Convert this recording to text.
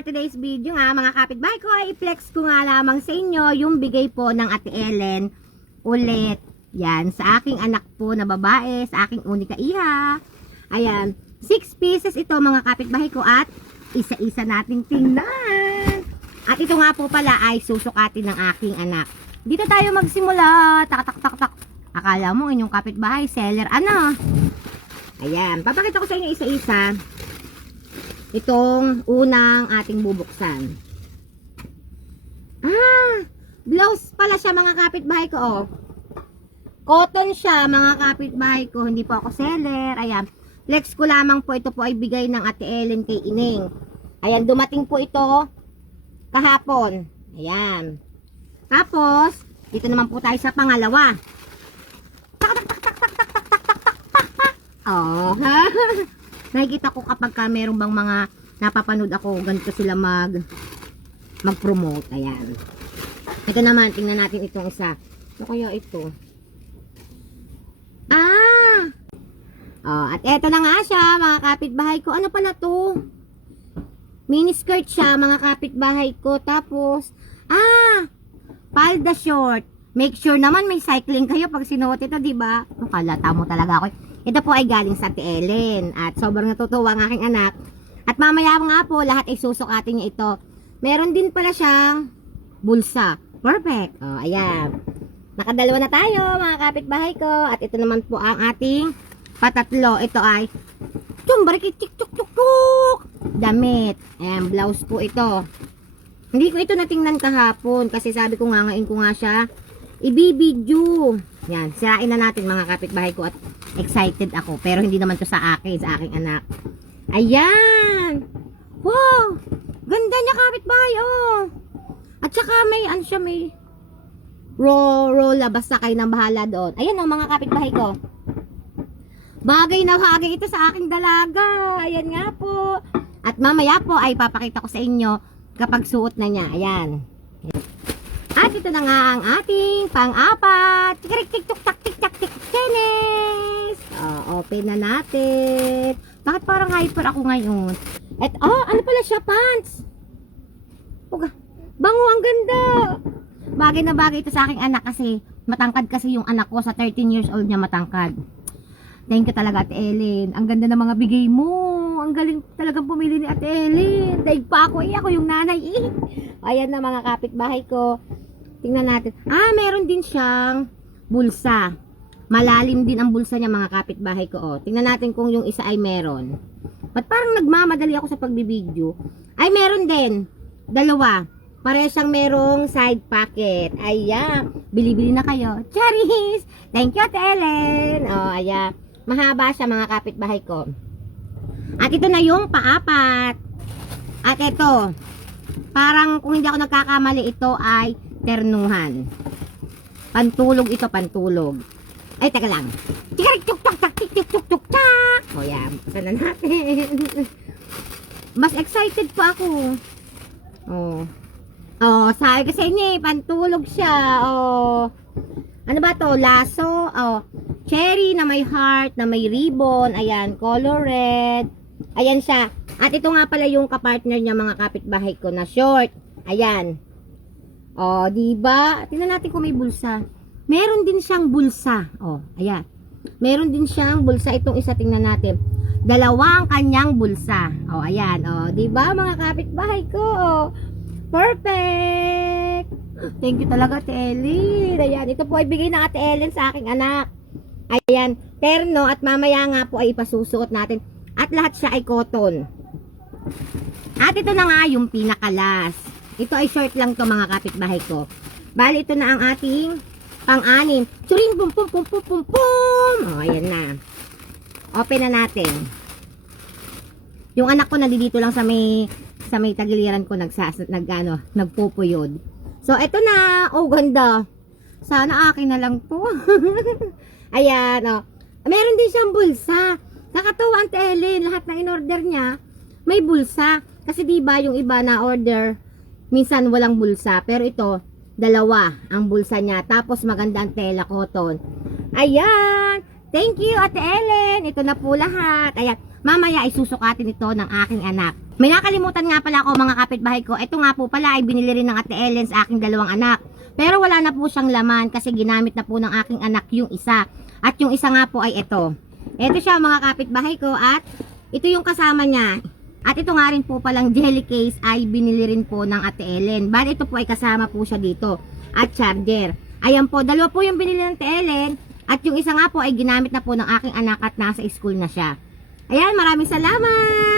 for today's video nga mga kapitbahay ko ay i-flex ko nga lamang sa inyo yung bigay po ng Ate Ellen ulit. Yan, sa aking anak po na babae, sa aking unika iha. Ayan, 6 pieces ito mga kapitbahay ko at isa-isa nating tingnan. At ito nga po pala ay susukatin ng aking anak. Dito tayo magsimula. Tak tak tak tak. Akala mo inyong kapitbahay seller ano? Ayan, papakita ko sa inyo isa-isa itong unang ating bubuksan. Blouse pala siya mga kapitbahay ko, oh. Cotton siya mga kapitbahay ko, hindi po ako seller. Ayan, flex ko lamang po, ito po ay bigay ng Ate Ellen kay Ining. Ayan, dumating po ito kahapon. Ayan. Tapos, dito naman po tayo sa pangalawa. Oh, nakikita ko kapag ka meron bang mga napapanood ako, ganito sila mag-promote. Ayan. Ito naman, tingnan natin itong isa. Ano kaya ito? Oh, at eto na nga siya, mga kapitbahay ko. Ano pala to? Mini skirt siya, mga kapitbahay ko. Tapos, palda short. Make sure naman may cycling kayo pag sinuot ito, diba? Kalata mo talaga ako. Ito po ay galing sa Ate Ellen. At sobrang natutuwa ang aking anak. At mamaya nga po, lahat ay susukatin niya ito. Meron din pala siyang bulsa. Perfect. Oh, ayan. Nakadalawa na tayo, mga kapitbahay ko. At ito naman po ang ating patatlo. Ito ay damit. Ayan, blouse po ito. Hindi ko ito natingnan kahapon. Kasi sabi ko nga, ngayon ko nga siya ibibidyo. Yan, sirain na natin mga kapitbahay ko. At excited ako. Pero hindi naman to sa akin, sa aking anak. Ayan. Wow. Ganda niya kapitbahay, oh. At saka may, ano siya, may rolla. Basta kayo nang bahala doon. Ayan, oh, mga kapitbahay ko. Bagay na bagay ito sa aking dalaga. Ayan nga po. At mamaya po ay papakita ko sa inyo kapag suot na niya. Ayan. At ito na nga ang ating pang-apat. Tik-tik-tik-tak-tik-tak-tik. Tennis! Open na natin. Bakit parang hyper ako ngayon? At, ano pala siya? Pants! Bango, ang ganda! Bagay na bagay ito sa aking anak kasi matangkad kasi yung anak ko. Sa 13 years old niya matangkad. Thank you talaga, Ate Ellen. Ang ganda ng mga bigay mo. Ang galing talagang pumili ni Ate Ellen. Daig pa ako, ako yung nanay. Ayan na mga kapitbahay ko. Tingnan natin. Meron din siyang bulsa. Malalim din ang bulsa niya mga kapitbahay ko. Oh. Tingnan natin kung yung isa ay meron. Ba't parang nagmamadali ako sa pagbibideo? Ay, meron din. Dalawa. Pare siyang merong side pocket. Ayan. Bili-bili na kayo. Charis! Thank you, Ate Ellen. Ayan. Mahaba siya mga kapitbahay ko. At ito na yung paapat. At ito. Parang kung hindi ako nagkakamali, ito ay ternuhan. Pantulog ito, pantulog. Ay, teka lang. O yan, buksan na natin. Mas excited pa ako. Sabi ko sa inyo, pantulog siya. Ano ba to? Laso. Cherry na may heart, na may ribbon. Ayan, color red. Ayan siya. At ito nga pala yung kapartner niya mga kapitbahay ko na short. Ayan. Diba? Tingnan natin kung may bulsa. Meron din siyang bulsa. Ayan. Meron din siyang bulsa. Itong isa, tingnan natin. Dalawang kanyang bulsa. Ayan. Diba mga kapitbahay ko? Perfect! Thank you talaga, Ate Ellen. Ayan. Ito po ay bigay ng Ate Ellen sa aking anak. Ayan. Terno. At mamaya nga po ay ipasusuot natin. At lahat siya ay cotton. At ito na nga yung pinakalas. Ito ay short lang to mga kapitbahay ko. Bali ito na ang ating pang-anim. Churing pum pum pum pum pum pum. Ayan na. Open na natin. Yung anak ko nandito lang sa may tagiliran ko nagpupuyod. So ito na. Ganda. Sana akin na lang po. Ayan, meron din siyang bulsa. Nakatuwa, Ate Ellen. Lahat na in-order niya may bulsa. Kasi diba yung iba na order minsan walang bulsa. Pero ito, dalawa ang bulsa niya. Tapos maganda ang tela cotton. Ayan. Thank you, Ate Ellen. Ito na po lahat. Ayan. Mamaya isusukatin ito ng aking anak. May nakalimutan nga pala ako mga kapitbahay ko. Ito nga po pala ay binili rin ng Ate Ellen sa aking dalawang anak. Pero wala na po siyang laman kasi ginamit na po ng aking anak yung isa. At yung isa nga po ay ito. Ito siya mga kapitbahay ko at ito yung kasama niya. At ito nga rin po palang jelly case ay binili rin po ng Ate Ellen. Bali ito po ay kasama po siya dito. At charger. Ayan po, dalawa po yung binili ng Ate Ellen. At yung isa nga po ay ginamit na po ng aking anak at nasa school na siya. Ayan, maraming salamat!